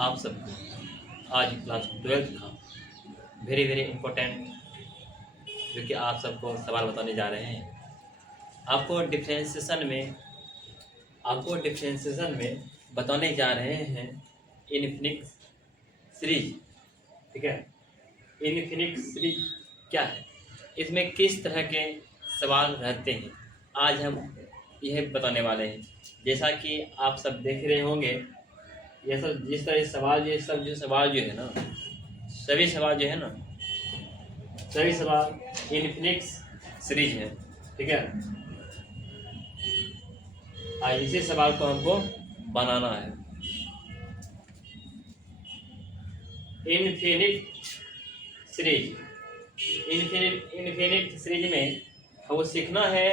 आप सबको आज क्लास 12th का वेरी वेरी इम्पोर्टेंट जो कि आप सबको सवाल बताने जा रहे हैं। आपको डिफरेंशिएशन में बताने जा रहे हैं इनफिनिट सीरीज। ठीक है, इनफिनिट सीरीज क्या है, इसमें किस तरह के सवाल रहते हैं, आज हम यह बताने वाले हैं। जैसा कि आप सब देख रहे होंगे, ये सब जिस तरह सवाल ये सब जो सवाल जो है ना, सभी सवाल जो है ना, सभी सवाल इनफिनिट सीरीज है। ठीक है, आज इसी सवाल को हमको बनाना है। इनफिनिट सीरीज, इनफिनिट सीरीज में हमको सीखना है।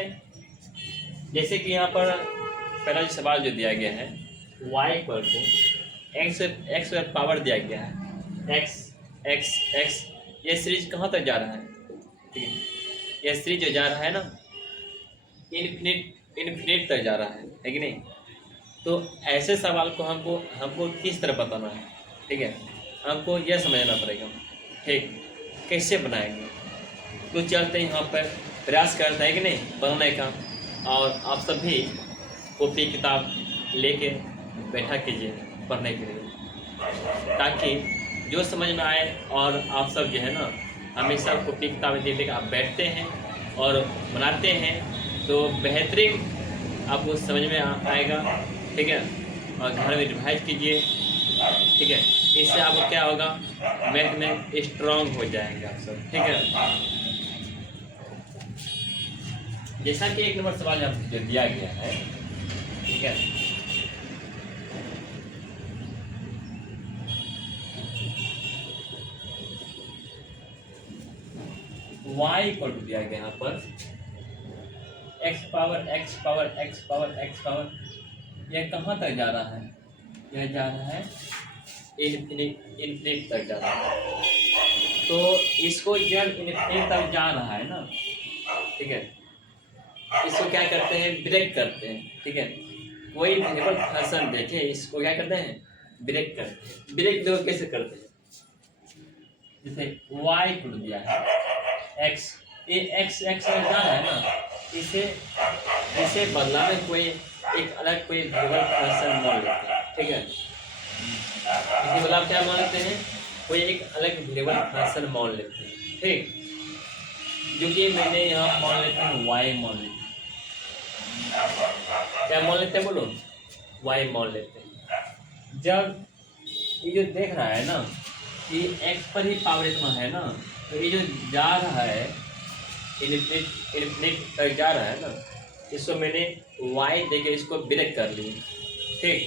जैसे कि यहाँ पर पहला जो सवाल जो दिया गया है, y equal to x power दिया गया है, x ये सीरीज कहाँ तक जा रहा है। ठीक है, ये सीरीज जो जा रहा है ना, इनफिनिट तक जा रहा है कि नहीं। तो ऐसे सवाल को हमको किस तरह बताना है। ठीक है, हमको यह समझना पड़ेगा। ठीक, कैसे बनाएंगे, तो चलते हैं यहाँ पर प्रयास करते हैं कि नहीं बनाने का। और आप सभी कॉपी किताब लेके बैठा कीजिए पढ़ने के लिए, ताकि जो समझ में आए। और आप सब जो है ना, हमेशा कॉपी किताबें दे देकर आप बैठते हैं और बनाते हैं, तो बेहतरीन आपको समझ में आएगा। ठीक है, और घर में रिवाइज कीजिए। ठीक है, इससे आपको क्या होगा, मैथ में स्ट्रांग हो जाएंगे आप सब। ठीक है, जैसा कि एक नंबर सवाल यहाँ जो दिया गया है। ठीक है, y इक्वल टू दिया गया यहाँ पर x पावर यह कहाँ तक जा रहा है, यह जा रहा है इनफिनिट तक जा रहा है। तो इसको जब इनफिनिट तक जा रहा है ना, ठीक है, इसको क्या करते हैं, ब्रेक करते हैं। ठीक है, कोई वेरिएबल फंक्शन देखे, इसको क्या करते हैं, ब्रेक करते हैं। ब्रेक देखो कैसे करते हैं, जैसे y इक्वल दिया है x, ये x में जा रहा है ना, इसे बदला में कोई एक अलग कोई वेरिएबल फंक्शन मान लेते हैं। ठीक है, इसे बदला क्या मान लेते हैं, कोई एक अलग वेरिएबल फंक्शन मान लेते हैं। ठीक, जो कि मैंने यहाँ मान लेते हैं y मान लेते हैं। क्या मान लेते हैं, बोलो, y मान लेते हैं। जब ये जो देख रहा है ना कि x पर ही पावर इतना है ना, तो ये जो जा रहा है इनफिनिट तक जा रहा है ना, इसको मैंने y देके इसको ब्रेक कर ली। ठीक,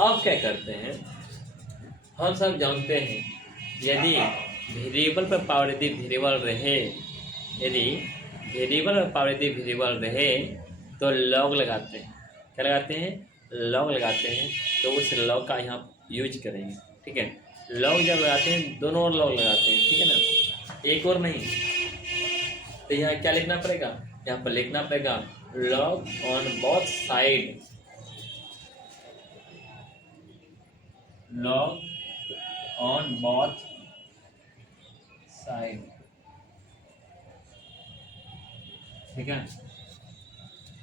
अब क्या करते हैं, हम सब जानते हैं, यदि वेरिएबल पर पावर यदि वेरिएबल रहे, तो लॉग लगाते हैं। क्या लगाते हैं, लॉग लगाते हैं। तो उस लॉग का यहाँ यूज करेंगे। ठीक है, लॉग जब लगाते हैं, दोनों ओर लॉग लगाते हैं। ठीक है ना, एक और नहीं। तो यहाँ क्या लिखना पड़ेगा, यहाँ पर लिखना पड़ेगा log on both side, log on both side. ठीक है,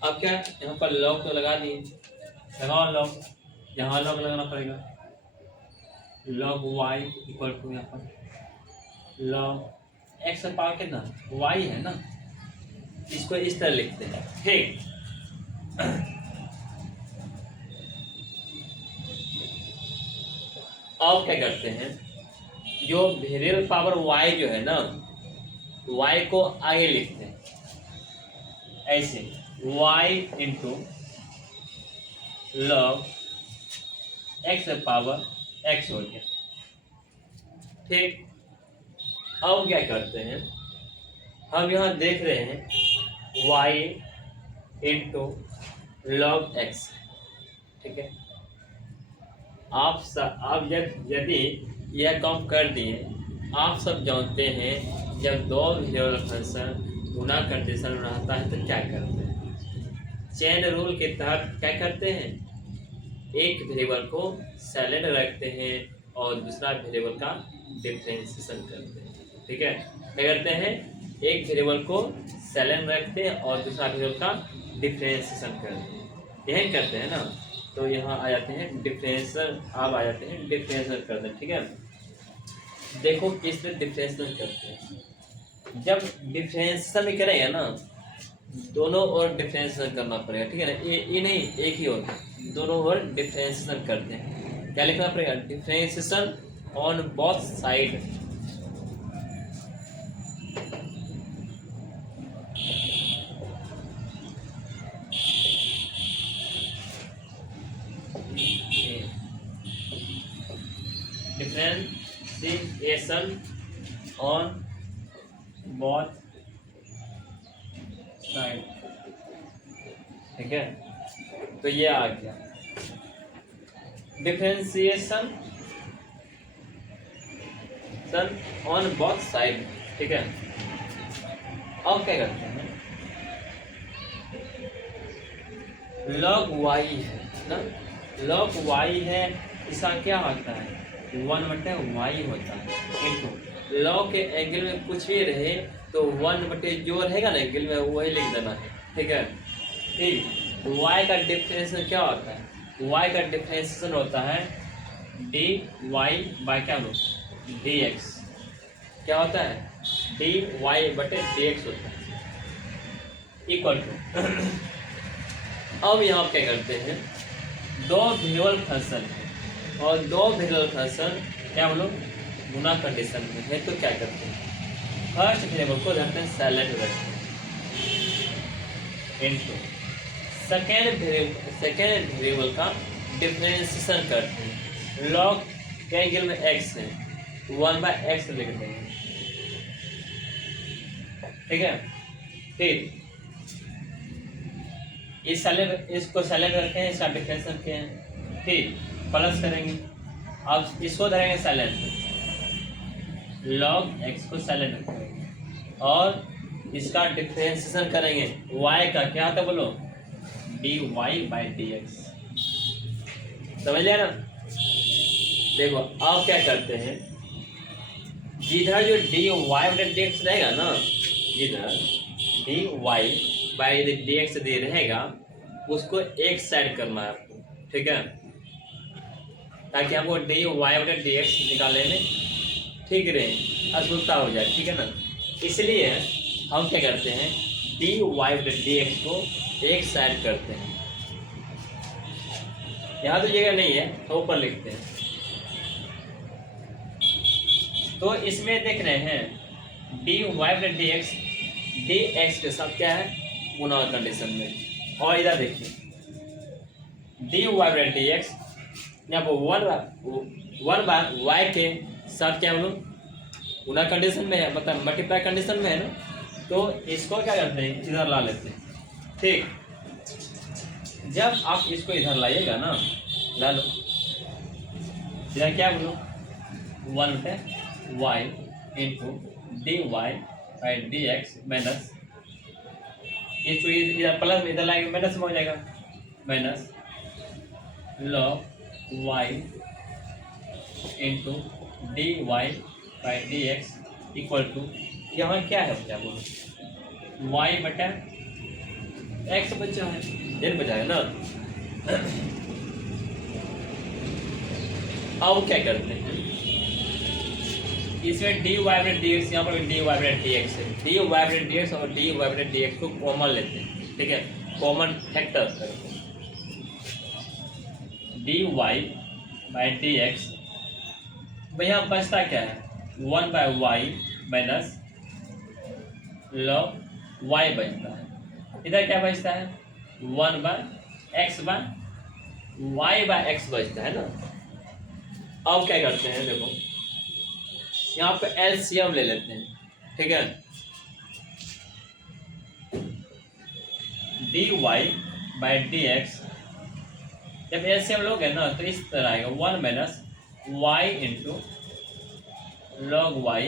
अब क्या, यहाँ पर लॉग तो लगा दिए, लगाओ लॉग, यहाँ लॉग लगाना पड़ेगा। लॉग y इक्वल टू यहाँ पर लॉग x का पावर कितना, y है ना, इसको इस तरह लिखते हैं। ठीक, अब क्या करते हैं, जो वेरिएबल पावर y जो है ना, y को आगे लिखते हैं ऐसे, y into log x power x हो गया। ठीक, अब क्या करते हैं, हम यहाँ देख रहे हैं y इंटू लॉग x। ठीक है, आप यदि यह काम कर दिए, आप सब जानते हैं, जब दो वेरिएबल फंक्शन गुणा कंडीशन रहता है तो क्या करते हैं, चेन रूल के तहत क्या करते हैं, एक वेरिएबल को साइलेंट रखते हैं और दूसरा वेरिएबल का डिफरेंशिएशन करते हैं। ठीक है, क्या करते हैं, एक वेरिएबल को साइलेंट रखते हैं और दूसरा वेरिएबल का डिफरेंशिएशन करते हैं, यही करते हैं ना। तो यहाँ आ जाते हैं डिफरेंशियल, अब आ जाते हैं डिफरेंशियल करते हैं। ठीक है, देखो किस तरह डिफरेंशियल करते हैं। जब डिफरेंशियल करेंगे ना, दोनों ओर डिफरेंशिएशन करना पड़ेगा। ठीक है ना, ये नहीं एक ही ओर, दोनों ओर डिफरेंशिएशन करते हैं। क्या लिखना पड़ेगा, differentiation on both side. Differentiation on both side. ठीक है, तो ये आ गया डिफरेंशिएशन ऑन बोथ साइड। ठीक है, अब क्या करते हैं, log y है ना, log y है, इसका क्या होता है, 1/y होता है इनटू log के एंगल में कुछ भी रहे तो 1/, जो रहेगा ना एंगल में वही लिख देना है। ठीक है, ठीक, y का डिफरेंशिएशन क्या होता है, y का डिफरेंशिएशन होता है dy बाय क्या लो dx। क्या होता है, dy/dx होता है इक्वल टू। अब यहाँ क्या करते हैं, दो वेरिएबल फंक्शन है और दो वेरिएबल फंक्शन क्या बोलो गुना कंडीशन में है, तो क्या करते हैं, फर्स्ट वेरिएबल को रखते हैं साइलेंट रखते हैं इनटू सेकेंड वेरिएबल का डिफरेंशिएशन करते हैं। लॉग के एंगल में x है, 1/x लिख देंगे। ठीक है, फिर इसको साइलेंट रखे हैं, इसका डिफरेंस रखे हैं, फिर प्लस करेंगे। अब इसको धरेंगे साइलेंट, log x को साइलेंट रखेंगे और इसका डिफरेंशिएशन करेंगे। y का क्या था बोलो, dy/dx। समझ लिया ना। देखो अब क्या करते हैं, जिधर जो dy/dx रहेगा ना, जिधर dy/dx दे रहेगा उसको एक साइड करना है आपको। ठीक है, ताकि हमको dy/dx निकालने में ठीक रहे, असुविधा हो जाए। ठीक है ना, इसलिए हम क्या करते हैं, dy/dx को एक साइड करते हैं। यहाँ तो जगह नहीं है तो ऊपर लिखते हैं। तो इसमें देख रहे हैं dy/dx dx के साथ क्या है, गुना कंडीशन में। और इधर देखिए dy/dx यहाँ पर 1/y के साथ क्या बोलो गुना कंडीशन में है, मतलब मल्टीप्लाई कंडीशन में है ना, तो इसको क्या करते हैं, इधर ला लेते हैं। ठीक, जब आप इसको इधर लाइएगा ना, ला लो, इधर क्या बोलो 1/y इंटू dy/dx माइनस, इसको इधर प्लस में इधर लाएंगे माइनस में हो जाएगा, minus log y into dy/dx equal to, यहाँ क्या है बचा बोलो, y/x बचा है, देर बचा है ना। अब क्या करते हैं, इसमें dy/dx, यहाँ पर dy/dx है, dy/dx और dy/dx को कॉमन लेते हैं। ठीक है, कॉमन फैक्टर करते हैं, dy/dx यहाँ बचता क्या है, 1/y माइनस log y बचता है। इधर क्या बचता है, 1/x/y/x बचता है ना। अब क्या करते हैं, देखो यहाँ पे एलसीएम ले लेते हैं। ठीक है, dy/dx जब एलसीएम लोगे ना तो इस तरह आएगा, 1 minus y into log y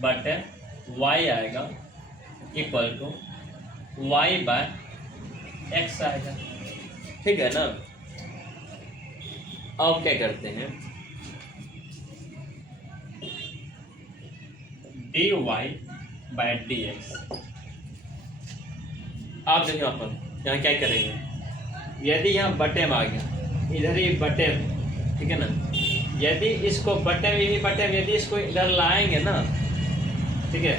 बटे y आएगा इक्वल टू y/x आएगा। ठीक है ना, अब क्या करते हैं, dy बाय डी एक्स। आप देखिए यहाँ क्या करेंगे, यदि यहाँ बटे में आ गया, इधर ही बटे, ठीक है ना, यदि इसको बटे में ही बटे में, यदि इसको इधर लाएंगे ना, ठीक है,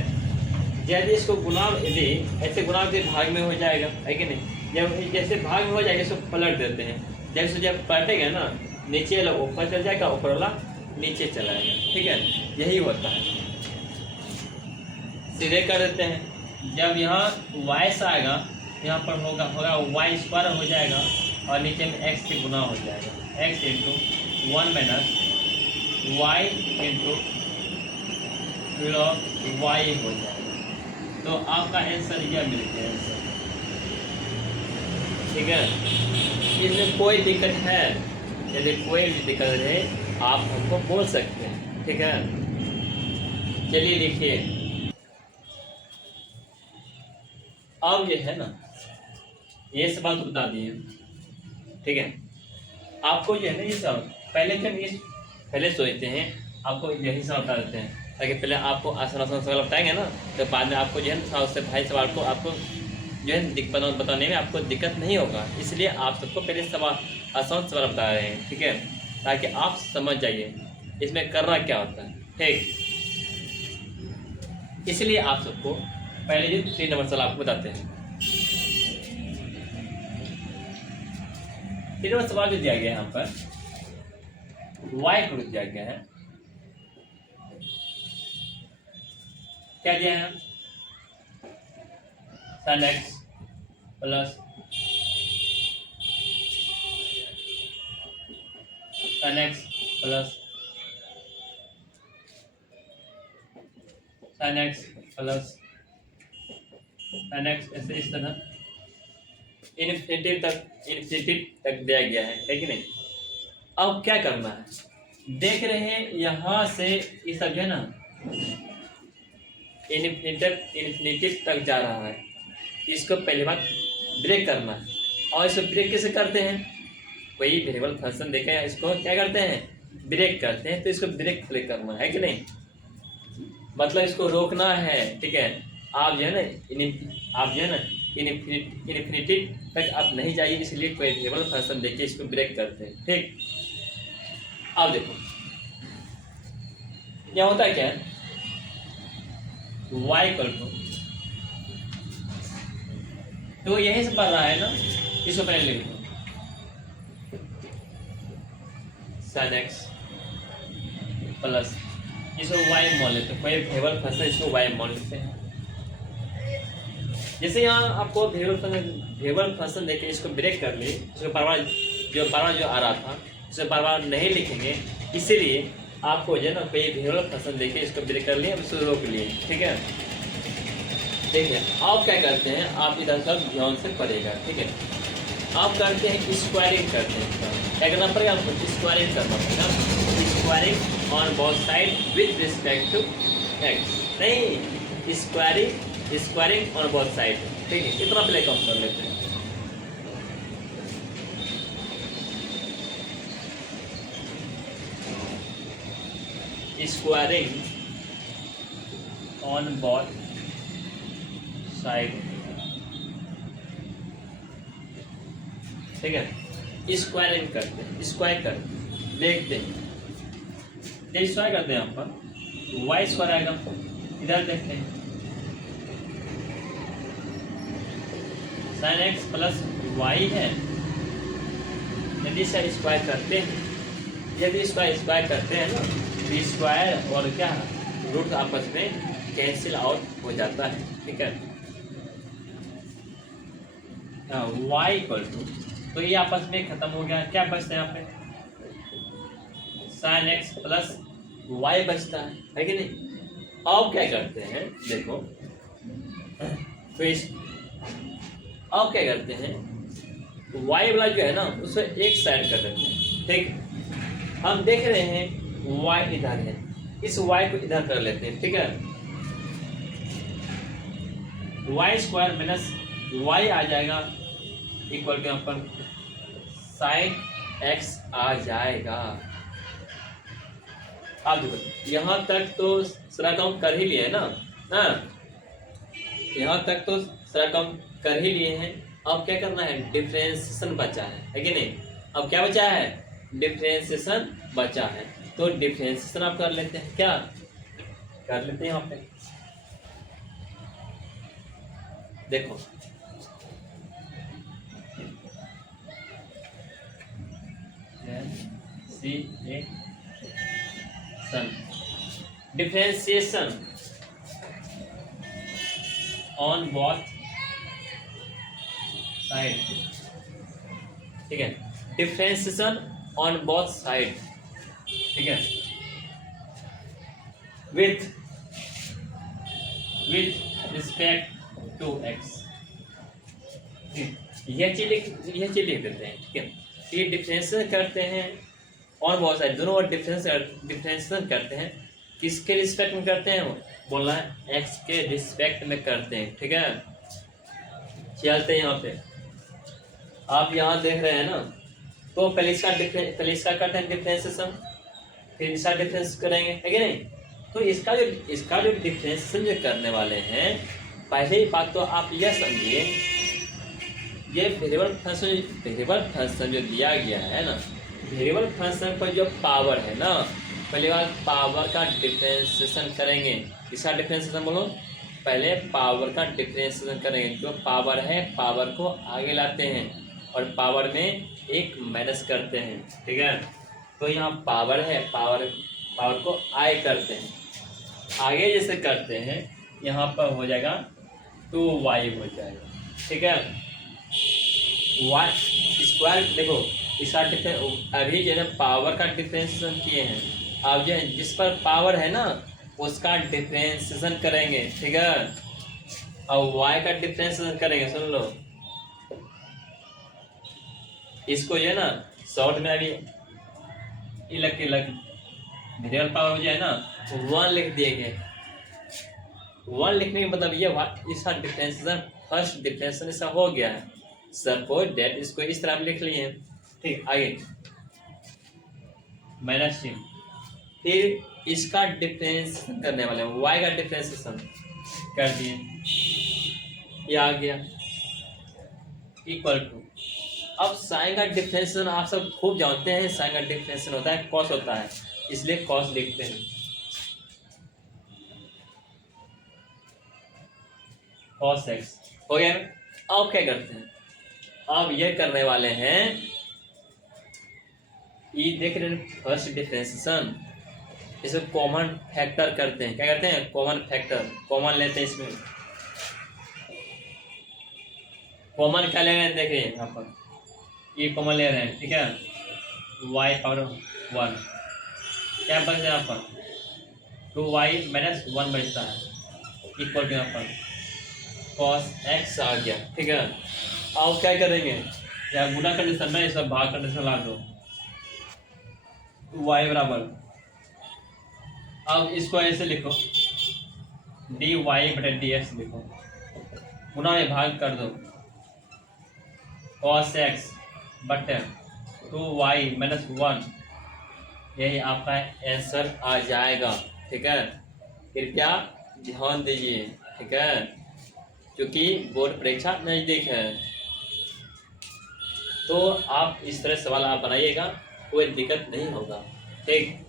यदि इसको गुना, यदि ऐसे गुना के भाग में हो जाएगा, है कि नहीं, जब जैसे भाग में हो जाएगा इसको पलट देते हैं, जब पलटेगा ना, नीचे वाला ऊपर चल जाएगा, ऊपर वाला नीचे चला जाएगा, ठीक है, यही होता है। सीधे कर देते हैं, जब यहाँ y से आएगा, यहाँ पर होगा y स्क्वायर हो जाएगा और नीचे में x से गुना हो जाएगा, x into 1 minus y into log y हो जाएगा। तो आपका आंसर यह मिल गया आंसर, ठीक है। इसमें कोई दिक्कत है, यदि कोई भी दिक्कत है आप हमको बोल सकते हैं, ठीक है। चलिए लिखिए, अब ये है ना, ये सवाल तो बता दिए, ठीक है। आपको जो है ना, ये सब पहले सोचते हैं, आपको यही सवाल बता देते हैं, ताकि पहले आपको आसान सवाल बताएंगे ना, तो बाद में आपको जो है ना उससे भाई सवाल को आपको जो है बताने में आपको दिक्कत नहीं होगा। इसलिए आप सबको पहले आसान सवाल बता रहे हैं, ठीक है, ताकि आप समझ जाइए इसमें करना क्या होता है, ठीक। इसलिए आप सबको पहले जो 3 नंबर सवाल आपको बताते हैं। 3 नंबर सवाल जो दिया गया है यहाँ पर, y को दिया गया है, क्या दिया है, sin x plus sin x plus sin x plus sin x, ऐसे इस तरह इन्फिनिटी तक दिया गया है कि नहीं। अब क्या करना है, देख रहे हैं यहाँ से ये सब जो है ना इन्फिनिटी तक जा रहा है, इसको पहली बार ब्रेक करना है। और इसको ब्रेक कैसे करते हैं, कोई वेरिएबल फंक्शन देखे इसको क्या करते हैं, ब्रेक करते हैं। तो इसको ब्रेक करना है कि नहीं, मतलब इसको रोकना है, ठीक है। आप जो है ना इन्फिनिटी तक आप नहीं जाइए, इसलिए कोई वेरिएबल फंक्शन देके इसको ब्रेक करते हैं, ठीक। अब देखो क्या होता है, क्या y इक्वल टू, तो यही से पढ़ रहा है ना, इसको पहले लिख दो, sin x प्लस इसको y मान लेते हैं, कोई वेरिएबल फंक्शन इसको y मान लेते हैं। जैसे यहाँ आपको वेरिएबल फंक्शन देके इसको ब्रेक कर लिए, इसको बार बार जो आ रहा था उसे बार बार नहीं लिखेंगे, इसीलिए आपको जो है ना कोई वेरिएबल फंक्शन देके इसको ब्रेक कर लिए, इसको रोक लिए, ठीक है। ठीक है, आप क्या करते हैं, आप इधर सब ध्यान से पढ़ेगा, ठीक है। आप करते हैं स्क्वायरिंग करते हैं, क्या करना पड़ेगा आपको, स्क्वायरिंग करना पड़ेगा, squaring on both side with respect to x, नहीं स्क्वायरिंग ऑन बोथ साइड, ठीक है। इतना पहले कम कर लेते हैं। स्क्वायरिंग ऑन बोथ साइड, ठीक है। स्क्वायरिंग करते हैं, स्क्वायर करते हैं, देखते हैं, स्क्वायर करते हैं, यहाँ पर वाई स्क्वायर आएगा, इधर देखते हैं sin x प्लस वाई है, यदि इसे स्क्वायर करते हैं, यदि स्क्वायर करते हैं ना, तो स्क्वायर और क्या रूट आपस में कैंसिल आउट हो जाता है, ठीक है। y इक्वल टू, तो ये आपस में खत्म हो गया, क्या बचता है यहाँ पे, sin x प्लस वाई बचता है कि नहीं। अब क्या करते हैं, देखो फिर अब क्या करते हैं, y वाला जो है ना उसे एक साइड कर देते हैं, ठीक। हम देख रहे हैं y इधर है, इस y को इधर कर लेते हैं, ठीक है। y स्क्वायर माइनस y आ जाएगा इक्वल टू यहाँ पर sin x आ जाएगा। आप देखो यहाँ तक तो सारा काम कर ही लिए ना, हाँ यहाँ तक तो सारा काम कर ही लिए हैं। अब क्या करना है, डिफरेंशिएशन बचा है कि नहीं। अब क्या बचा है, डिफरेंशिएशन बचा है। तो डिफरेंशिएशन आप कर लेते हैं, क्या कर लेते हैं यहाँ पे। देखो डिफरेंशिएशन ऑन बोथ साइड, ठीक है, डिफरेंशिएशन ऑन बोथ साइड, ठीक है, विथ रिस्पेक्ट टू एक्स। यह चीज लिख देते हैं, ठीक है। ये डिफरेंशिएशन करते हैं और बहुत सारे दोनों और डिफरेंशिएशन करते हैं। किसके रिस्पेक्ट में करते हैं, वो बोलना है एक्स के रिस्पेक्ट में करते हैं, ठीक है। चलते हैं यहाँ पे, आप यहाँ देख रहे हैं ना, तो पहले इसका करते हैं डिफरेंशिएशन, फिर इसका डिफरेंस करेंगे, है कि नहीं। तो इसका जो डिफरेंशिएशन जो करने वाले हैं, पहले ही बात तो आप यह समझिए, ये वेरिएबल फंक्शन जो दिया गया है ना, वेरिएबल फंक्शन पर जो पावर है ना, पहली बार पावर का डिफरेंशिएशन करेंगे। इसका डिफरेंशिएशन बोलो, पहले पावर का डिफरेंशिएशन करेंगे। जो पावर है, पावर को आगे लाते हैं और पावर में एक माइनस करते हैं, ठीक है। तो यहाँ पावर है, पावर को आई करते हैं, आगे जैसे करते हैं, यहाँ पर हो जाएगा 2y हो जाएगा, ठीक है। y स्क्वायर, देखो इसका अभी जो है पावर का डिफरेंशिएशन किए हैं, अब जो है जिस पर पावर है ना, उसका डिफरेंशिएशन करेंगे, ठीक है। और y का डिफरेंशिएशन करेंगे, सुन लो इसको जो है ना, शॉर्ट में अभी इलग वेरिएबल पावर जो है ना 1 लिख दिए गए। 1 लिखने का मतलब ये इसका डिफरेंशिएशन, फर्स्ट डिफरेंशिएशन इसका हो गया है। सपोज दैट इसको इस तरह लिख लिए हैं, ठीक। आगे माइनस चिन्ह, फिर इसका डिफरेंशिएशन करने वाले हैं, y का डिफरेंशिएशन कर दिए, ये आ गया इक्वल टू। अब साइन का डिफरेंशिएशन आप सब खूब जानते हैं, साइन का डिफरेंशिएशन होता है कॉस होता है, इसलिए कॉस लिखते हैं। कॉस एक्स हो गया। अब क्या करते हैं, अब ये करने वाले हैं, ये देख रहे हैं फर्स्ट डिफरेंशिएशन, इसे कॉमन फैक्टर करते हैं। क्या करते हैं, कॉमन फैक्टर, कॉमन लेते हैं। इसमें कॉमन क्या ले रहे हैं, देखिए यहाँ पर ये कॉमन ले रहे हैं, ठीक है। y पावर 1 क्या बचता है यहाँ पर, 2y माइनस 1 बचता है, इक्वल टू यहाँ पर cos x आ गया, ठीक है। अब क्या करेंगे, या गुना कंडीशन में सब भाग कंडीशन ला दो, y बराबर, अब इसको ऐसे लिखो dy बटे dx लिखो, गुना में भाग कर दो, cos x बटे 2y माइनस 1, यही आपका आंसर आ जाएगा, ठीक है। कृपया ध्यान दीजिए, ठीक है, क्योंकि बोर्ड परीक्षा नज़दीक है। तो आप इस तरह सवाल आप बनाइएगा, कोई दिक्कत नहीं होगा, ठीक।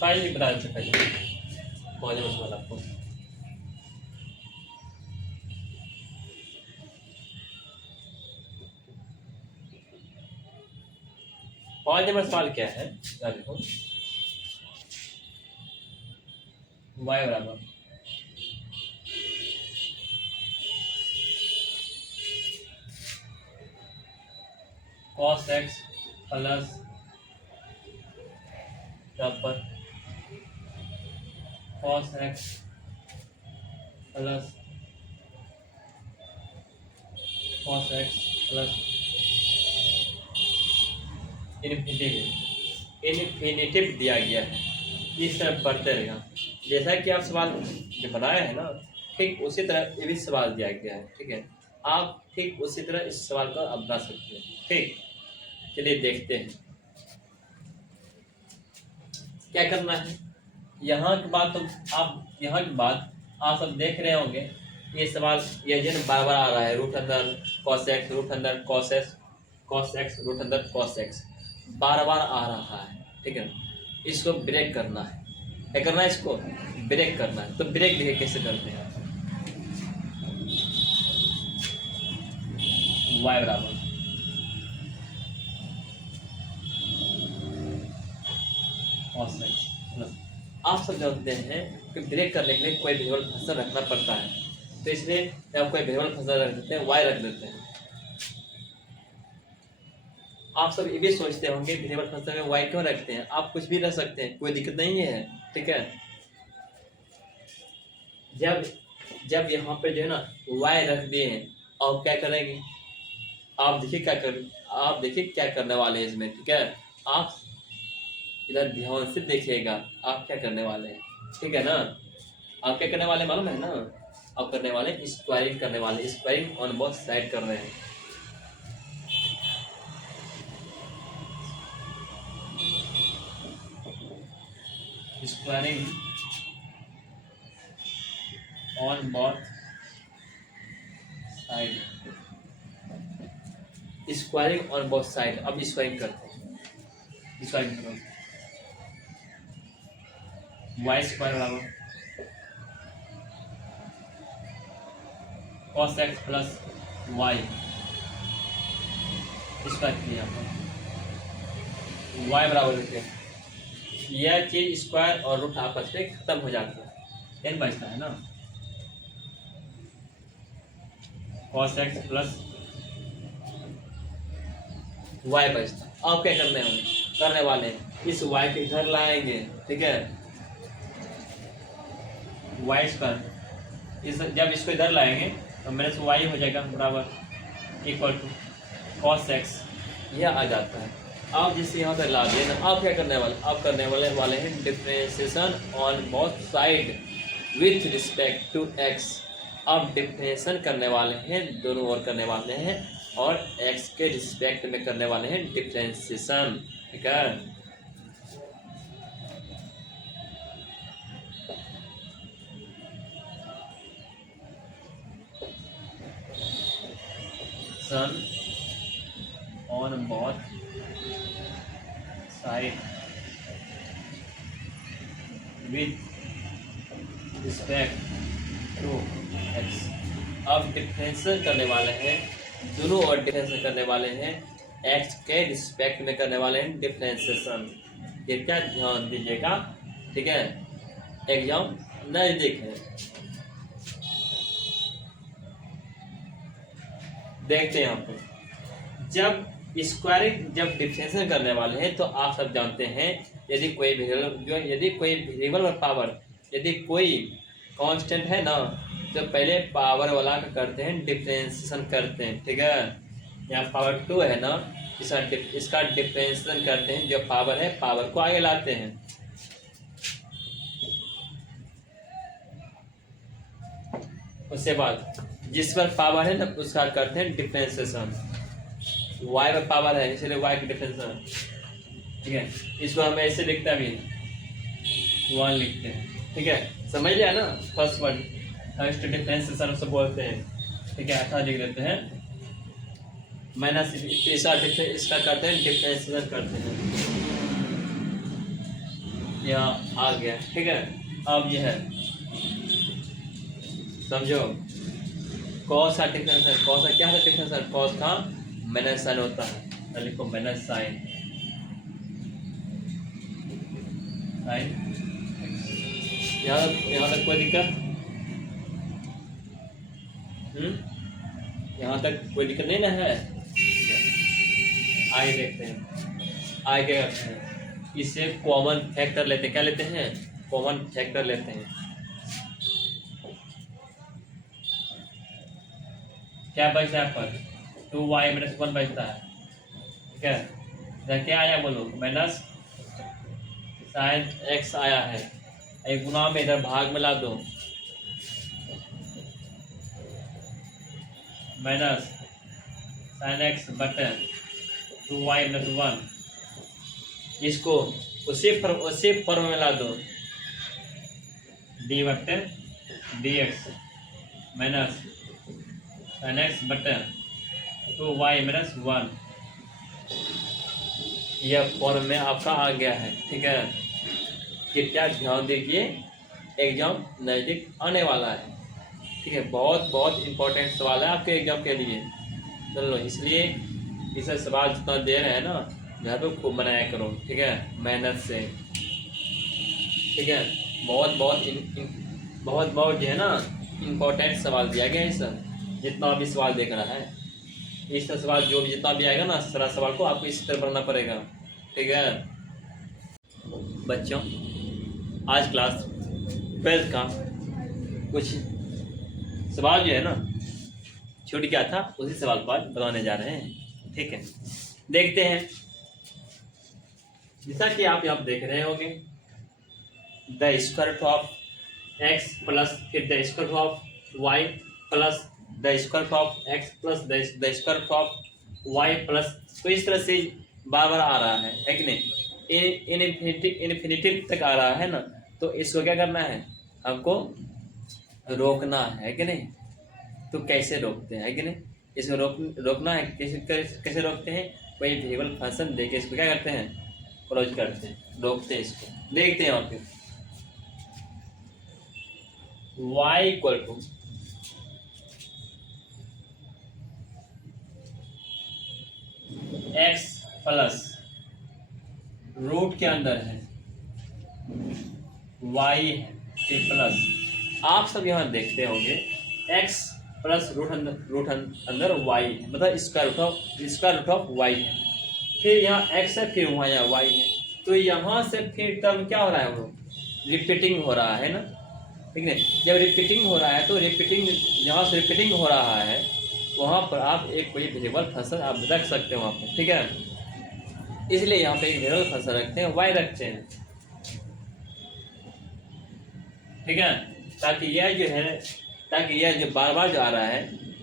फाइल बता देते पहले पहुँच सवाल आपको। पाँच नंबर सवाल क्या है, देखो y बराबर cos x प्लस पर cos x plus cos x plus infinitive दिया गया है, इस तरह पढ़ते रहेगा। जैसा कि आप सवाल जो बनाए हैं ना, ठीक उसी तरह ये भी सवाल दिया गया है, ठीक है। आप ठीक उसी तरह इस सवाल को आप बना सकते हैं। ठीक, चलिए देखते हैं क्या करना है। यहाँ की बात तो आप यहाँ की बात आप सब देख रहे होंगे। ये सवाल ये जो बार बार आ रहा है, रूट अंदर कॉस एक्स, रूट अंदर cos x, cos x, root अंदर कॉस एक्स, बार बार आ रहा है। ठीक है, इसको ब्रेक करना है। क्या करना है? इसको ब्रेक करना है। तो ब्रेक देखिए कैसे करते हैं। y बराबर cos x प्लस, आप सब जानते हैं कि ब्रेक करने के लिए कोई वेरिएबल फंक्शन रखना पड़ता है, तो इसलिए आप कोई वेरिएबल फंक्शन रख देते हैं, y रख देते हैं। आप सब ये भी सोचते होंगे वेरिएबल फंक्शन में y क्यों रखते हैं? आप कुछ भी रख सकते हैं, कोई दिक्कत नहीं है। ठीक है, जब जब यहाँ पे जो है ना y रख दिए हैं, और क्या करेंगे आप देखिए आप देखिए क्या करने वाले हैं इसमें। ठीक है, आप इधर ध्यान से देखिएगा आप क्या करने वाले हैं। ठीक है ना, आप क्या करने वाले मालूम है ना? आप करने वाले स्क्वायरिंग करने वाले, स्क्वायरिंग ऑन बोथ साइड कर रहे हैं। Squaring on both side, squaring on both side. अब स्क्वायरिंग करते हैं, स्क्वायरिंग करो। वाई स्क्वायर बराबर cos x plus y square किया, y बराबर लिखे। यह चीज स्क्वायर और रूट आपस में खत्म हो जाता है, n बचता है ना। cos x प्लस y बचता है। अब क्या करने वाले हैं, इस y के इधर लाएंगे। ठीक है, y स्क्वायर जब इसको इधर लाएंगे तो मेरे से y हो जाएगा बराबर इक्वल टू cos x, यह आ जाता है। आप जिससे यहाँ पर ला दिए ना, आप क्या करने वाले, आप करने वाले हैं differentiation on both side with respect to x। आप डिफरेंशिएशन करने वाले हैं, दोनों ओर करने वाले हैं, और x के रिस्पेक्ट में करने वाले हैं डिफरेंशिएशन। ठीक है, sun on both side with respect to X. अब डिफरेंशियल करने वाले हैं, दोनों और डिफरेंशियल करने वाले हैं, एक्स के रिस्पेक्ट में करने वाले हैं डिफरेंशिएशन। ये क्या ध्यान दीजिएगा। ठीक है, एग्जाम नजदीक है, देखते हैं यहाँ पे। जब स्क्वायरिंग जब डिफरेंशिएशन करने वाले हैं, तो आप सब जानते हैं यदि कोई वेरिएबल और पावर, यदि कोई कांस्टेंट है ना, तो पहले पावर वाला का करते हैं डिफरेंशिएशन करते हैं। ठीक है, यहाँ पावर 2 है ना, इसका डिफरेंशिएशन करते हैं, जो पावर है पावर को आगे लाते हैं। उसके बाद जिस पर पावर है ना उसका करते हैं डिफरेंशिएशन। y पर पावर है इसलिए y की डिफरेंशिएशन। ठीक है, इसको हम ऐसे लिखते हैं, अभी 1 लिखते हैं। ठीक है, समझ लिया ना, फर्स्ट वर्ड फर्स्ट डिफरेंशिएशन उसको बोलते हैं। ठीक है, ऐसा लिख देते हैं, माइनस इसका करते हैं डिफरेंशिएशन करते हैं। यहाँ आ गया। ठीक है, अब यह है समझो, कॉस का डिफरेंशिएशन, कॉस का क्या है डिफरेंशिएशन, कॉस का माइनस साइन होता है, तो लिखो माइनस साइन यहाँ तक कोई दिक्कत? यहाँ तक कोई दिक्कत नहीं ना है। आगे देखते हैं, आगे क्या करते हैं, इससे कॉमन फैक्टर लेते हैं। क्या लेते हैं? कॉमन फैक्टर लेते हैं। क्या बचता है पर 2y माइनस 1 बचता है। ठीक है, इधर क्या आया बोलो, माइनस साइन x आया है, एक गुना में इधर भाग में ला दो। माइनस साइन एक्स बटे 2y माइनस 1, इसको उसी फॉर्म में ला दो, डी बटे D x minus sine x बटे 2y माइनस 1, यह फॉर्म में आपका आ गया है। ठीक है, कृपया ध्यान दीजिए, एग्जाम नज़दीक आने वाला है। ठीक है, बहुत बहुत इम्पोर्टेंट सवाल है आपके एग्जाम के लिए। चलो, इसलिए इसे सवाल जितना दे रहे हैं ना, घर पे खूब बनाया करो। ठीक है, मेहनत से। ठीक है, बहुत बहुत जो है ना इम्पोर्टेंट सवाल दिया गया है सर। जितना भी सवाल देख रहा है, इस सवाल जो भी जितना भी आएगा ना, सारा सवाल को आपको इसी तरह पढ़ना पड़ेगा। ठीक है बच्चों, आज क्लास 12 का कुछ सवाल जो है ना छूट गया था, उसी सवाल को आज बताने जा रहे हैं। ठीक है, देखते हैं। जैसा कि आप यहाँ देख रहे होंगे, the square root of X plus फिर the square root of Y plus the square root of X plus the square root of Y plus, तो इस तरह से बार बार आ रहा है कि नहीं, इन्फिनिटी तक आ रहा है ना। तो इसको क्या करना है, हमको रोकना है कि नहीं। तो कैसे रोकते हैं कि नहीं, इसको रोकना है। कैसे रोकते हैं, कोई वेरिएबल फंक्शन देके इसको क्या करते हैं, क्लोज करते हैं, रोकते हैं इसको। देखते हैं यहाँ पे y equal to x plus root के अंदर है y है फिर प्लस, आप सब यहाँ देखते होंगे x प्लस रूट अंदर y है, मतलब स्क्वायर रूट ऑफ y है। फिर यहाँ x है, फिर वहाँ यहाँ y है। तो यहाँ से फिर टर्म क्या हो रहा है, वो रिपीटिंग हो रहा है ना। ठीक है, जब रिपीटिंग हो रहा है तो जहाँ से रिपीटिंग हो रहा है वहाँ पर आप एक कोई वेरिएबल फंक्शन आप रख सकते हो वहाँ पर। ठीक है, इसलिए यहाँ पे एक वेरिएबल फंक्शन रखते हैं, y रखते हैं। ठीक है, ताकि यह जो बार बार जो आ रहा है,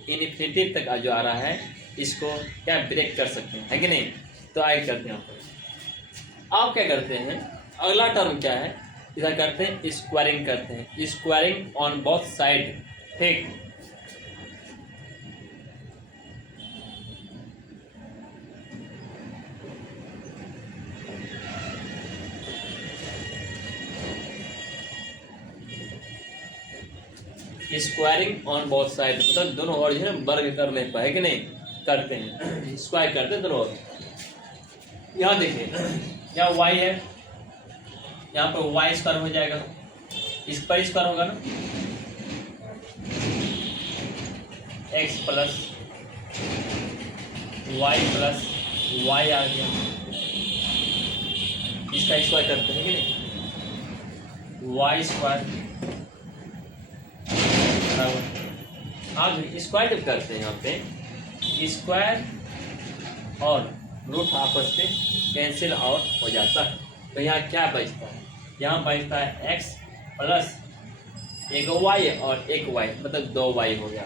इन्फिनिटी तक जो आ रहा है, इसको क्या ब्रेक कर सकते हैं, है कि नहीं। तो आगे करते हैं आप क्या करते हैं, अगला टर्म क्या है, इधर करते हैं स्क्वायरिंग करते हैं, स्क्वायरिंग ऑन बोथ साइड। ठीक, स्क्वायरिंग ऑन बोथ साइड मतलब दोनों ओर जो है वर्ग करने पर, है कि नहीं, करते हैं, स्क्वायर करते हैं दोनों ओर। यहाँ देखिए, यहाँ y है, यहाँ पर y स्क्वायर हो जाएगा, इस पर स्क्वायर होगा ना, x plus y plus y आ गया, इसका स्क्वायर करते हैं कि नहीं, y स्क्वायर। आप स्क्वायर जब करते हैं यहाँ पे, स्क्वायर और रूट आपस में कैंसिल आउट हो जाता है। तो यहाँ क्या बचता है, यहाँ बचता है x प्लस एक y और एक y, मतलब 2y हो गया।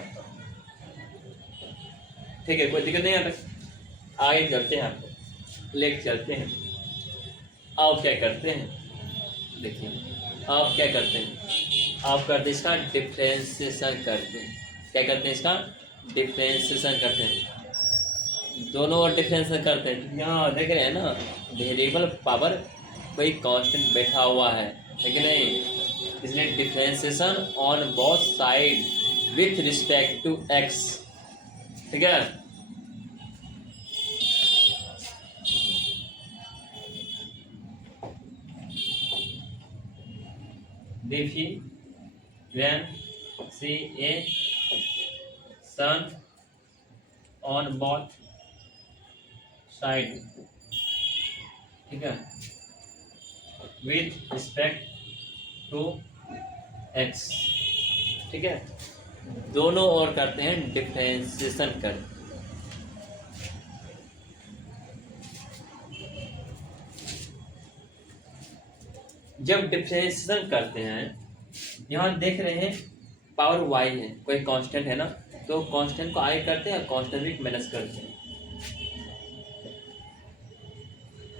ठीक है, कोई दिक्कत नहीं आता। आगे चलते हैं, आपको लेके चलते हैं। आप क्या करते हैं, देखिए आप क्या करते हैं, आप करते हैं इसका डिफ्रेंशिएशन करते हैं। क्या करते हैं, इसका डिफ्रेंशिएशन करते हैं, दोनों ओर डिफ्रेंशिएशन करते हैं। यहाँ देख रहे हैं ना, वेरिएबल पावर कोई कांस्टेंट बैठा हुआ है कि नहीं, इसलिए differentiation on both side with respect to x। ठीक है, डिफरेंशिएशन ऑन बोथ साइड, ठीक है, विथ रिस्पेक्ट टू x। ठीक है, दोनों ओर करते हैं डिफरेंशिएशन कर। जब डिफरेंशिएशन करते हैं, यहाँ देख रहे हैं पावर y है, कोई कांस्टेंट है ना, तो कांस्टेंट को आगे करते हैं, कांस्टेंट भी माइनस करते हैं।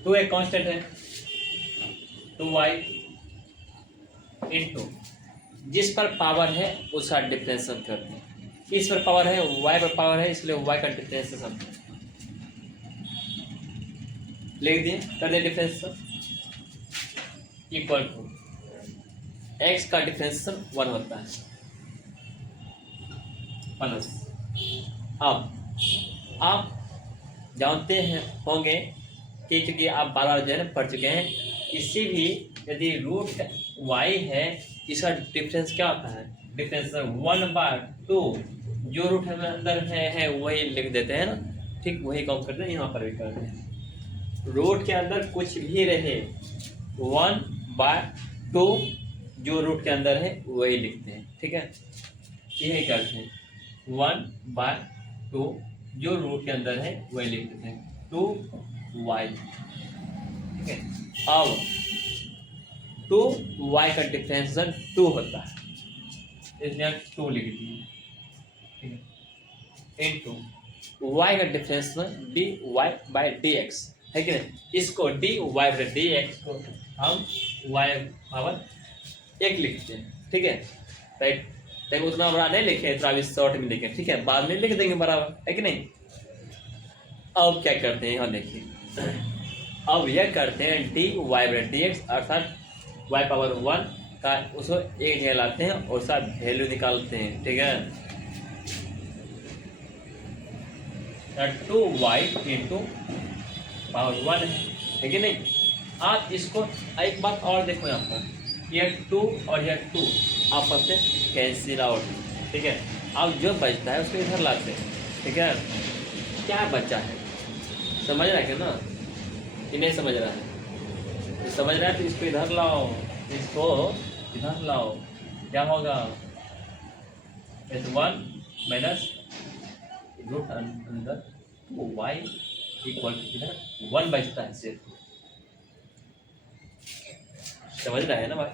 तो एक कांस्टेंट है, तो y इंटू जिस पर पावर है उसका डिफरेंशियल करते हैं। इस पर पावर है, y पर पावर है, इसलिए y का डिफरेंशियल लिख दिए, कर दिए डिफरेंशियल इक्वल टू x का डिफरेंशियल 1 होता है प्लस। अब आप जानते हैं होंगे कि चूंकि आप बार बार जो है ना पढ़ चुके हैं, किसी भी यदि रूट y है इसका डिफरेंस क्या होता है, डिफरेंस 1/2, जो रूट हमें अंदर है वही लिख देते हैं ना, ठीक वही काम करते हैं, यहाँ पर भी करते हैं। रूट के अंदर कुछ भी रहे 1/2 जो रूट के अंदर है वही लिखते हैं, ठीक है, यही करते हैं 1/2 जो रूट के अंदर है वही लिख देते हैं 2y, ठीक है। अब 2y का डिफरेंशियल 2 होता है, इसलिए हम 2 लिख दिए, ठीक है, इनटू y का डिफरेंशियल dy/dx है कि नहीं, इसको dy/dx को हम y/1 लिखते हैं, ठीक है, राइट। देखो उतना बड़ा नहीं लिखे, तो अभी शॉर्ट में लिखे, ठीक है, बाद में लिख देंगे बराबर, है कि नहीं। अब क्या करते हैं, यहाँ देखिए, अब यह करते हैं dy/dx अर्थात y/1 का उसको एक जगह लाते हैं और उसका वैल्यू निकालते हैं, ठीक है, 2y इंटू पावर 1 है कि नहीं। आप इसको एक बात और देखो, यहाँ पर यह 2 और यह 2 आपस में कैंसिल आउट, ठीक है। अब जो बचता है उसको इधर लाते हैं, ठीक है, क्या बचा है, समझ रहा है क्या ना, कि नहीं समझ रहा है, तो समझ रहा है तो इसको इधर लाओ, इसको इधर लाओ, क्या होगा, 1 माइनस रूट अंदर 2y इक्वल इधर 1 बचता है सिर्फ, समझ रहा है ना भाई।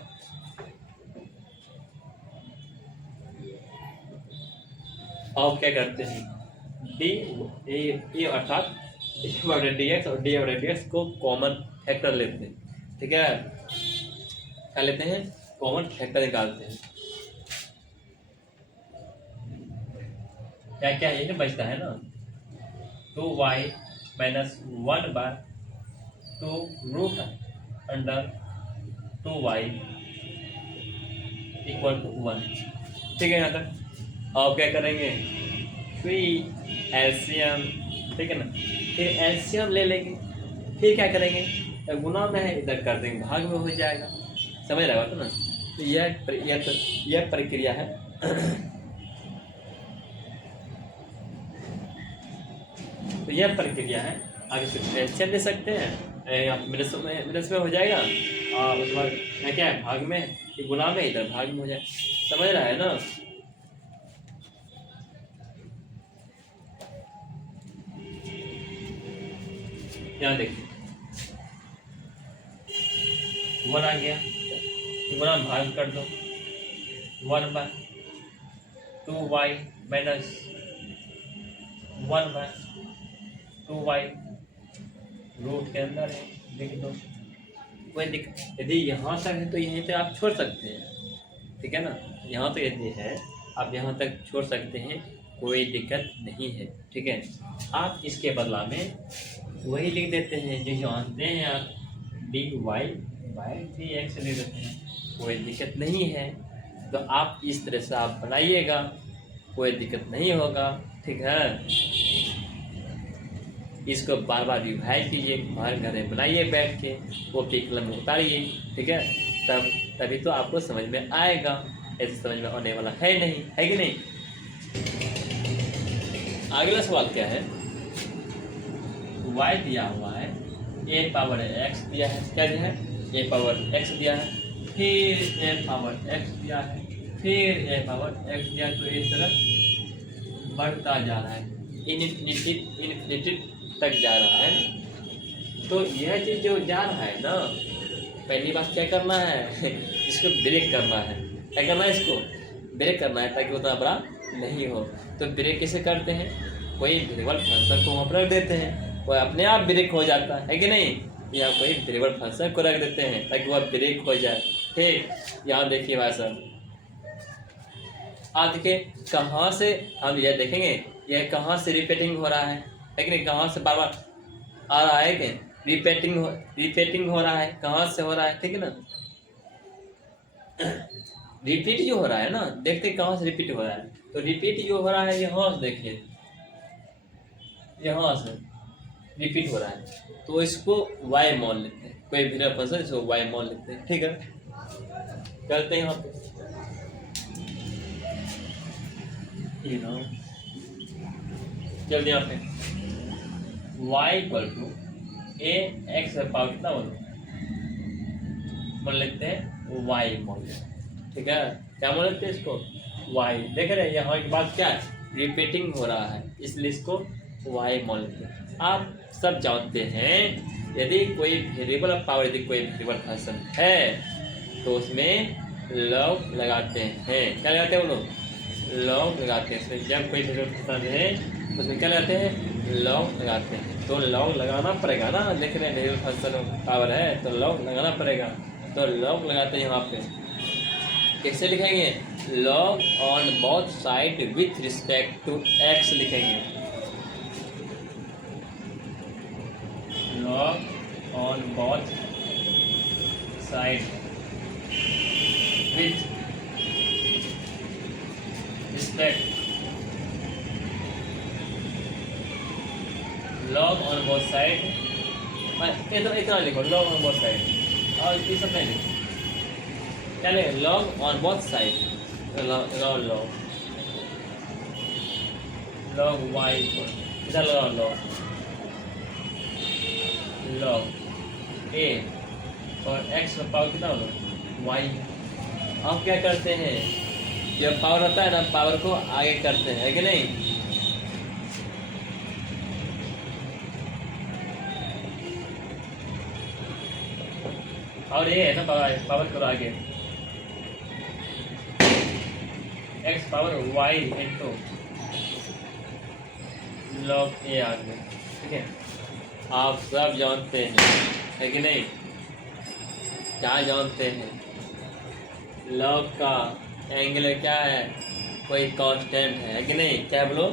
अब क्या करते हैं, डी अर्थात dy/dx और dy/dx को कॉमन फैक्टर लेते हैं, ठीक है, क्या लेते हैं, कॉमन फैक्टर निकालते हैं, क्या क्या ये बचता है ना, 2y minus 1/2 root under 2y equal to 1, ठीक है यहाँ तक। अब क्या करेंगे, फिर एलसीएम, ठीक है ना, फिर एलसीएम ले लेंगे, फिर क्या करेंगे, गुना में है इधर कर देंगे, भाग में हो जाएगा, समझ रहा है ना। तो यह प्रक्रिया है तो यह प्रक्रिया है। आप इसको एलसीएम ले सकते हैं, आप मिनट्स में हो जाएगा, और उसके बाद क्या है, भाग में गुना में इधर भाग में हो जाए, समझ रहा है ना। यहाँ देखिए 1 आ गया, गुना भाग कर दो, 1/2y माइनस 1/2y रूट के अंदर है, लिख दो, कोई दिक्कत, यदि यहाँ तक है तो यहीं पे आप छोड़ सकते हैं, ठीक है ना, यहाँ तक यदि है आप यहाँ तक छोड़ सकते हैं, कोई दिक्कत नहीं है, ठीक है। आप इसके बदला में वही लिख देते हैं जो जानते हैं आप, dy/dx लिख देते हैं, कोई दिक्कत नहीं है। तो आप इस तरह से आप बनाइएगा, कोई दिक्कत नहीं होगा, ठीक है। इसको बार बार रिवाइज कीजिए, बाहर घर में बनाइए बैठ के, कॉपी कलम में उतारिए, ठीक है, तभी तो आपको समझ में आएगा, ऐसे समझ में आने वाला है नहीं, है कि नहीं। अगला सवाल क्या है, y दिया हुआ है, a पावर x दिया है, क्या दिया है, a पावर x दिया है, फिर a पावर x दिया है, फिर a पावर x दिया है, तो इस तरह बढ़ता जा रहा है, इन्फिनिटी तक जा रहा है। तो यह चीज़ जो जा रहा है ना, पहली बात क्या करना है इसको ब्रेक करना है, क्या करना है, इसको ब्रेक करना है ताकि उतना बड़ा नहीं हो तो ब्रेक कैसे करते हैं, कोई वेरिएबल फंक्शन को वहाँ पर रख देते हैं, वो अपने आप ब्रेक हो जाता है कि नहीं। या कोई वेरिएबल फंक्शन को रख देते हैं ताकि वह ब्रेक हो जाए। ठीक, यहाँ देखिए भाई साहब, आप देखिए कहाँ से हम यह देखेंगे, यह कहाँ से रिपीटिंग हो रहा है लेकिन कहाँ से बार बार आ रहा है कि रिपीटिंग हो रहा है, कहाँ से हो रहा है, ठीक है ना। रिपीट जो हो रहा है ना, देखते कहाँ से रिपीट हो रहा है, तो रिपीट जो हो रहा है यहाँ से देखिए, यहाँ से रिपीट हो रहा है तो इसको वाई मान लेते हैं, कोई भी फंक्शन इसको वाई मान लेते हैं। ठीक है, करते हैं यहाँ पे जल्दी यहाँ पे y equal to a x power कितना मान लेते हैं, y मान लेते हैं। ठीक है, क्या मान लेते हैं इसको, y। देख रहे हैं यहाँ की बात क्या है, रिपीटिंग हो रहा है इसलिए इसको y मान लेते हैं। आप सब जानते हैं यदि कोई वेरिएबल ऑफ पावर, यदि कोई वेरिएबल फंक्शन है तो उसमें लॉग लगाते हैं। क्या लगाते हैं वो लोग, लॉग लगाते हैं। जब कोई वेरिएबल फंक्शन है उसमें क्या लगाते हैं, लॉग लगाते हैं। तो लॉग लगाना पड़ेगा ना, देख रहे हैं वेरिएबल फंक्शन पावर है तो लॉग लगाना पड़ेगा। तो लॉग लगाते हैं यहाँ पे, कैसे लिखेंगे, log on both side with respect to X लिखेंगे, log on both side with respect, log on both side, इतना लिखो, लॉग ऑन बोथ साइड, और ये सब नहीं लिखो, क्या लिखे, log on both side, log y इधर लगाओ, लॉग ए और एक्स का पावर कितना होगा, वाई। हम क्या करते हैं, जब पावर होता है ना, पावर को आगे करते हैं, है कि नहीं। और ये है ना पावर करो आगे, X power Y into log A आगे। ठीक है, आप सब जानते हैं, है कि नहीं, क्या जानते हैं, लॉग का एंगल क्या है, कोई कांस्टेंट है कि नहीं, क्या बोलो,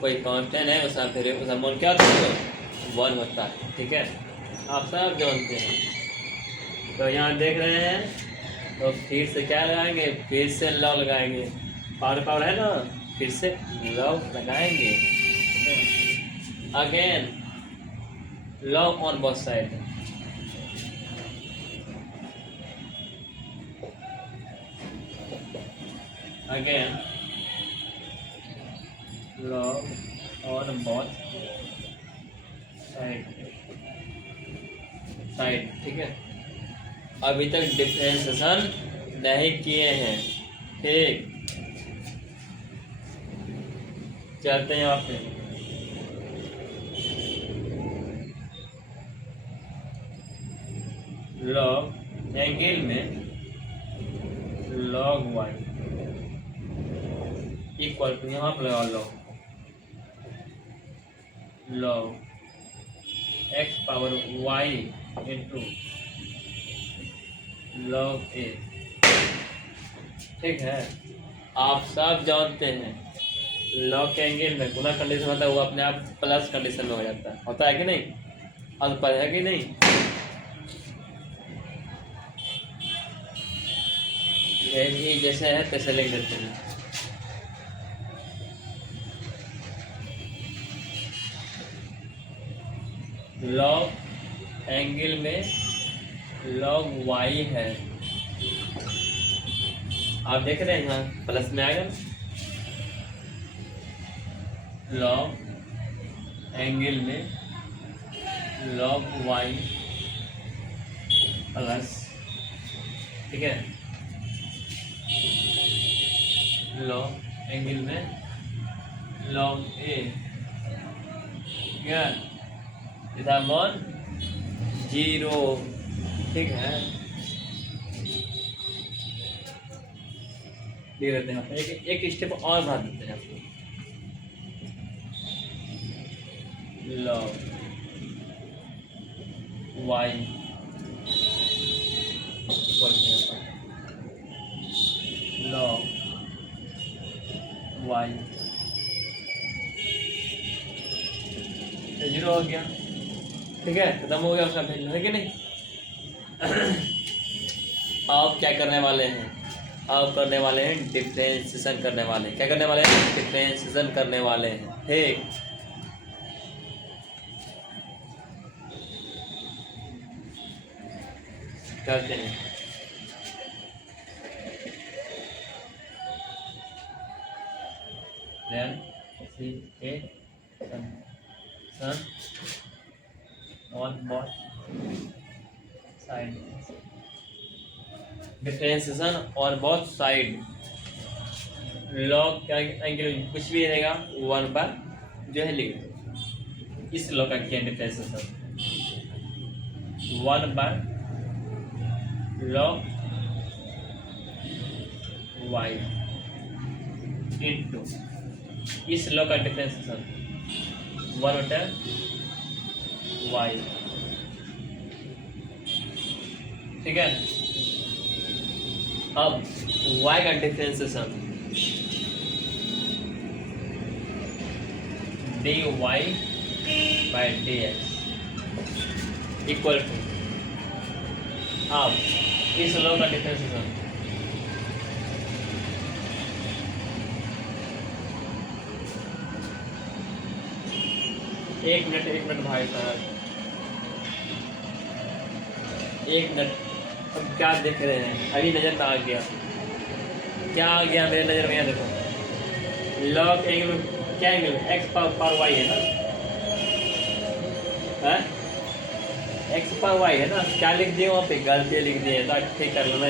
कोई कांस्टेंट है, उसका मान क्या होता है, 1 होता है। ठीक है, आप सब जानते हैं। तो यहाँ देख रहे हैं, तो फिर से क्या लगाएंगे, फिर से लॉग लगाएंगे, पावर है ना, फिर से लॉग लगाएंगे, again log on both side, again log on both side. ठीक है, अभी तक डिफरेंशिएशन नहीं किए हैं। ठीक, चलते हैं यहाँ पे, लॉग एंगल में लॉग वाई इक्वल टू, यहाँ पर लगाओ log X power Y into log A. ठीक है, आप सब जानते हैं लॉग के एंगल में गुना कंडीशन होता है, वो अपने आप प्लस कंडीशन में हो जाता है, होता है कि नहीं, अब पर है कि नहीं। यही जैसे है तैसे लिख देते हैं, लॉग एंगल में लॉग वाई है, आप देख रहे हैं यहाँ प्लस में आएगा, लॉग एंगल में लॉग वाई प्लस, ठीक है, लॉग एंगल में लॉग ए, ठीक है, इधर मान 0। ठीक है, लिख देते हैं, एक स्टेप और बढ़ा देते हैं आपको। लॉग वाई लॉग वाई 0 हो गया, ठीक है, खत्म हो गया उसका वैल्यू, है कि नहीं। आप क्या करने वाले हैं, आप करने वाले हैं डिफरेंशिएशन करने वाले हैं, क्या करने वाले हैं, डिफरेंशिएशन करने वाले हैं, ठीक। करते हैं, then see a sun on both side, differentiation और बोथ साइड, लॉग का एंगल कुछ भी रहेगा 1 पर जो है लिख दो, इस लॉग का क्या डिफरेंशिएशन 1 पर लॉग वाई इंटू इस लॉग का डिफरेंशिएशन 1/y, ठीक है। अब y का डिफरेंशिएशन dy/dx इक्वल टू, अब इस लॉ का डिफरेंशिएशन एक मिनट भाई साहब, 1 मिनट। अब क्या देख रहे हैं, अभी नजर में आ गया, क्या आ गया मेरे नजर में, यहाँ देखो लॉग एंगल क्या एंगल एक्स पर वाई है ना, एक्स पर वाई है ना, क्या लिख दिए वहाँ पे, गलती लिख दिए, तो ठीक कर लेना।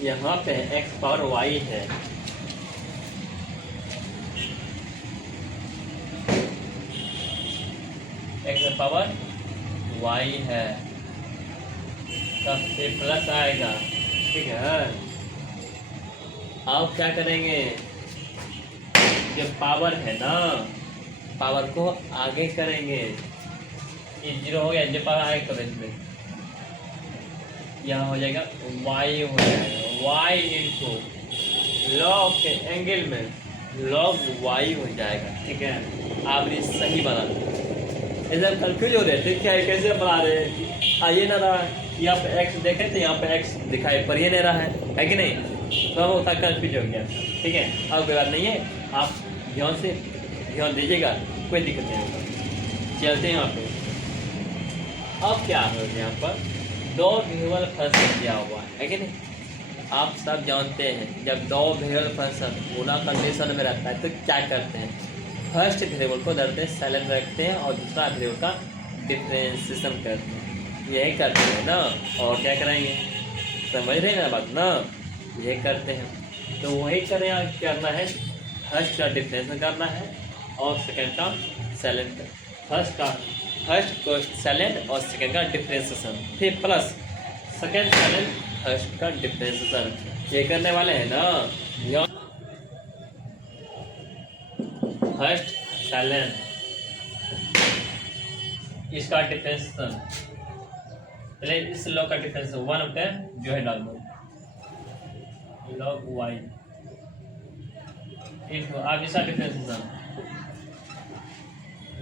यहाँ पे है एक्स पावर वाई है, एक्स पावर वाई है, तब से प्लस आएगा, ठीक है। आप क्या करेंगे, जो पावर है ना, पावर को आगे करेंगे, ये 0 हो गया, जो पावर आगे कर इसमें, यहाँ हो जाएगा y हो जाएगा, y इंटू लॉग के एंगल में लॉग y हो जाएगा, ठीक है। आप ये सही बना दो, इधर कंफ्यूज हो रहे थे क्या कैसे बना रहे हैं, आइए ना रहा, यहाँ पे x देखें तो यहाँ पे x दिखाई पर ही नहीं रहा है कि नहीं, तो वो उतना कंफ्यूज हो गया, ठीक है। अब कोई बात नहीं है, आप ध्यान दीजिएगा, कोई दिक्कत नहीं होगा। चलते हैं यहाँ पे, अब क्या हो गया, यहाँ पर 2 वेरिएबल फंक्शन दिया हुआ है कि नहीं। आप सब जानते हैं जब 2 वेरिएबल फंक्शन गुना कंडीशन में रहता है तो क्या करते हैं, फर्स्ट वेरिएबल को धरते हैं साइलेंट रखते हैं और दूसरा वेरिएबल का डिफरेंशिएशन करते हैं, यही करते हैं ना। और क्या करेंगे, समझ रहे हैं ना बात ना, यही करते हैं। तो वही करना है, फर्स्ट का डिफरेंशिएशन करना है और सेकेंड का साइलेंट, फर्स्ट को साइलेंट और सेकेंड का डिफरेंशिएशन, फिर प्लस सेकेंड साइलेंट फर्स्ट का डिफरेंशिएशन, ये करने वाले हैं ना। फर्स्ट साइलेंट इसका डिफरेंशिएशन, पहले इस लॉग का डिफरेंशिएशन 1 होता है जो है नॉर्मल लॉग वाई इनको, आप इसका डिफरेंशिएशन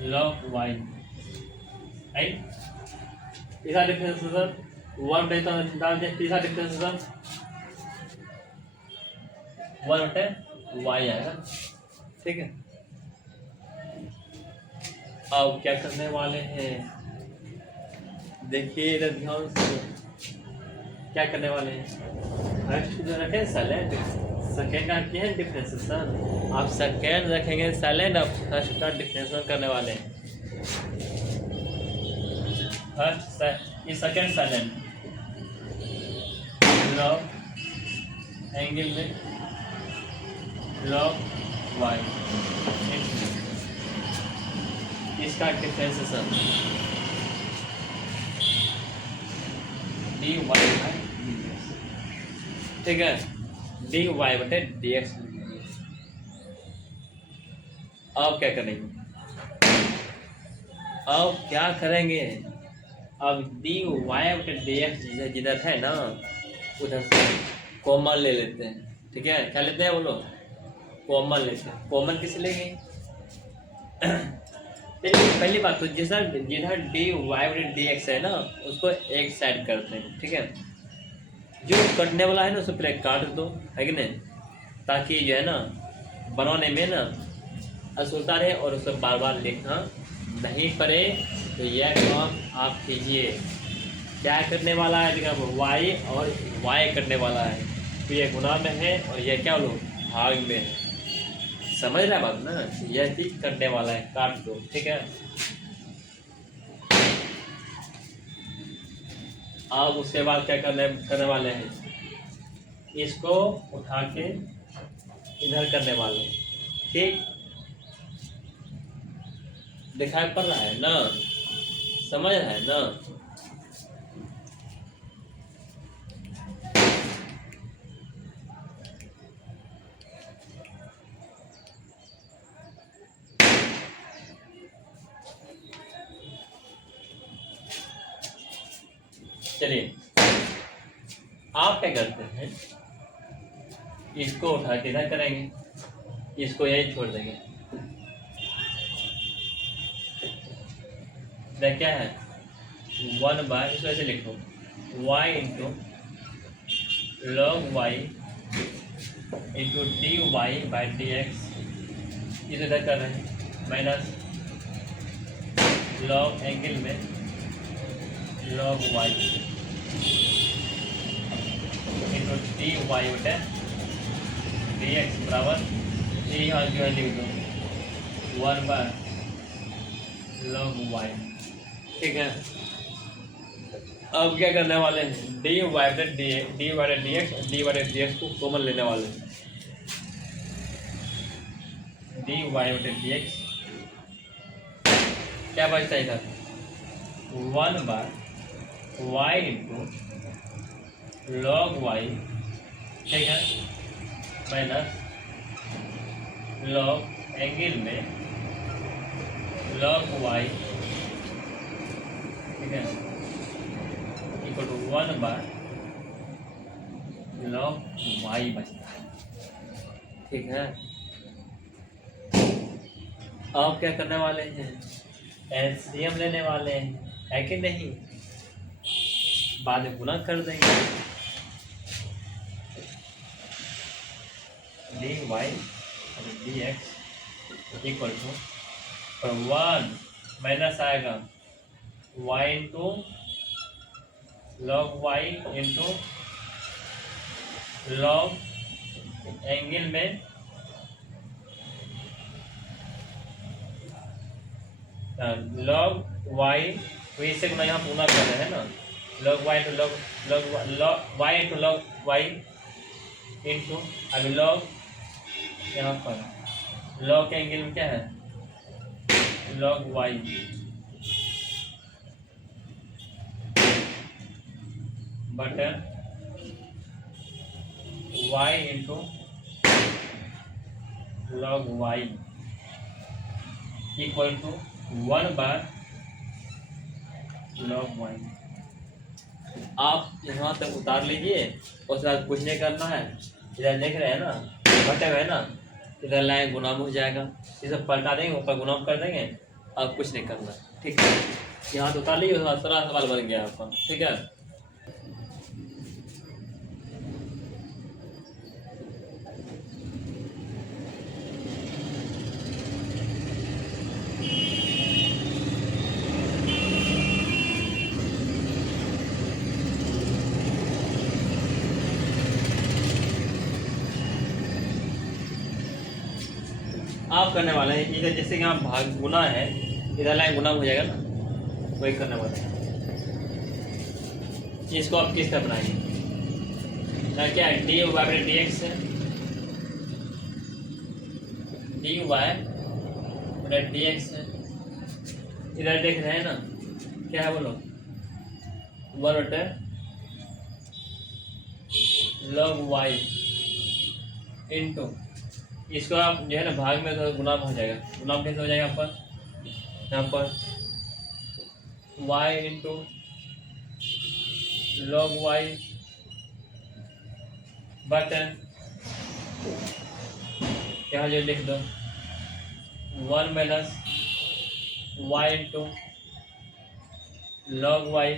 लॉग वाई, राइट, इसका डिफरेंशिएशन 1 डाल दें, तीसरा डिफरेंशिएशन 1/y आएगा, ठीक है। अब क्या करने वाले हैं, देखिए इधर ध्यान से, क्या करने वाले हैं, फर्स्ट जो रखें साइलेंट, सेकेंड का क्या है डिफरेंशिएशन, आप सेकेंड रखेंगे साइलेंट, अब फर्स्ट का डिफरेंशिएशन करने वाले हैं। फर्स्ट ये सेकेंड साइलेंट लॉग एंगल में लॉग वाई, इसका डिफ्रेंसिएशन dy बाई dx, ठीक है, dy बटे dx। अब क्या करेंगे, अब क्या करेंगे, अब dy बटे dx जिधर है ना उधर से कॉमन ले लेते हैं, ठीक है। क्या लेते हैं बोलो, कॉमन लेते हैं। कॉमन किस लेंगे, पहली बात तो जिधर dy बटे dx है ना उसको एक साइड करते हैं, ठीक है। जो कटने वाला है ना उसको पहले काट दो, है कि नहीं, ताकि जो है ना बनाने में ना असुविधा रहे और उसको बार बार लिखना नहीं पड़े। तो यह काम आप कीजिए। क्या करने वाला है, देखो y और y करने वाला है, तो ये गुना में है और यह क्या बोलो भाग में है। समझ रहा बात ना, यह चीज करने वाला है, काट दो, ठीक है। अब उसके बाद क्या करने वाले हैं, इसको उठा के इधर करने वाले हैं, ठीक। दिखाई पड़ रहा है ना, समझ रहा है ना। चलिए आप क्या करते हैं, इसको उठा के इधर करेंगे, इसको यही छोड़ देंगे। क्या है 1 बाय, इसको ऐसे लिखो y into log y into dy by dx, इसे इधर कर रहे हैं, माइनस log एंगल में log y इंटू dy बटे dx बराबर ये यहाँ जो है लिख दो 1 बाय log y, ठीक है। अब क्या करने वाले हैं, dy बटे dx को कॉमन लेने वाले हैं। dy बटे dx क्या बचता है इधर 1 बार y इंटू log y, ठीक है, माइनस log एंगल में log y, ठीक है, इक्वल टू 1 बार log y बचता है, ठीक है। अब क्या करने वाले हैं, एलसीएम लेने वाले हैं, है कि नहीं, बाद में गुना कर देंगे। dy और dx इक्वल टू 1 माइनस आएगा y into log y into log angle में log y, तो इससे गुना यहाँ पूरा कर रहे हैं ना, log y into log y into log y into अभी log यहाँ पर log के एंगल में क्या है log y बटे y into log y equal to 1 बार log y। आप यहाँ तक उतार लीजिए, उसके बाद कुछ नहीं करना है। इधर देख रहे हैं ना बटे हुए ना, इधर लाइन गुना हो जाएगा, इसे पलटा देंगे, ऊपर गुना कर देंगे, अब कुछ नहीं करना, ठीक है। यहाँ तो उतार लीजिए, उसके बाद सारा सवाल बन गया आपका, ठीक है। आप करने वाले हैं इधर, जैसे कि यहाँ भाग गुना है, इधर लाइन गुना हो जाएगा ना, वही करने वाले हैं। इसको आप किस तरह बनाएंगे, क्या है dy बटे dx है, dy बटे dx है, इधर देख रहे हैं ना, क्या है बोलो, 1/log y इंटू, इसको आप जो है ना भाग में तो गुना हो जाएगा, गुना कैसे हो जाएगा यहाँ पर y into log y button क्या जो लिख दो 1 minus y into log y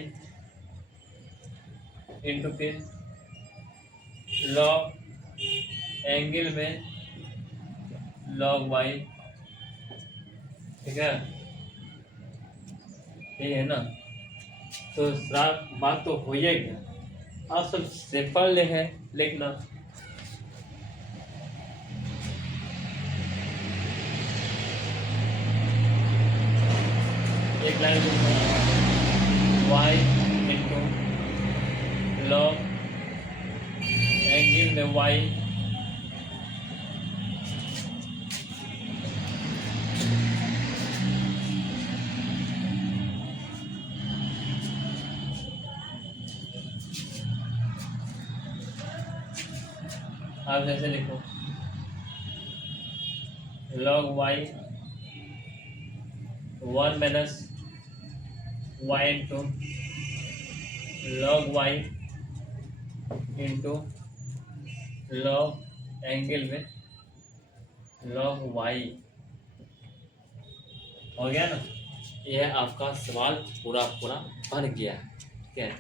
into फिर log एंगल में log y, ठीक है, ये है ना। तो बात तो हो ही गया, आप सब सिंपल है लिखना। एक line y into log angle में y आप जैसे लिखो log y 1 minus y into log y into log angle में log y, हो गया ना। यह आपका सवाल पूरा बन गया, ठीक है।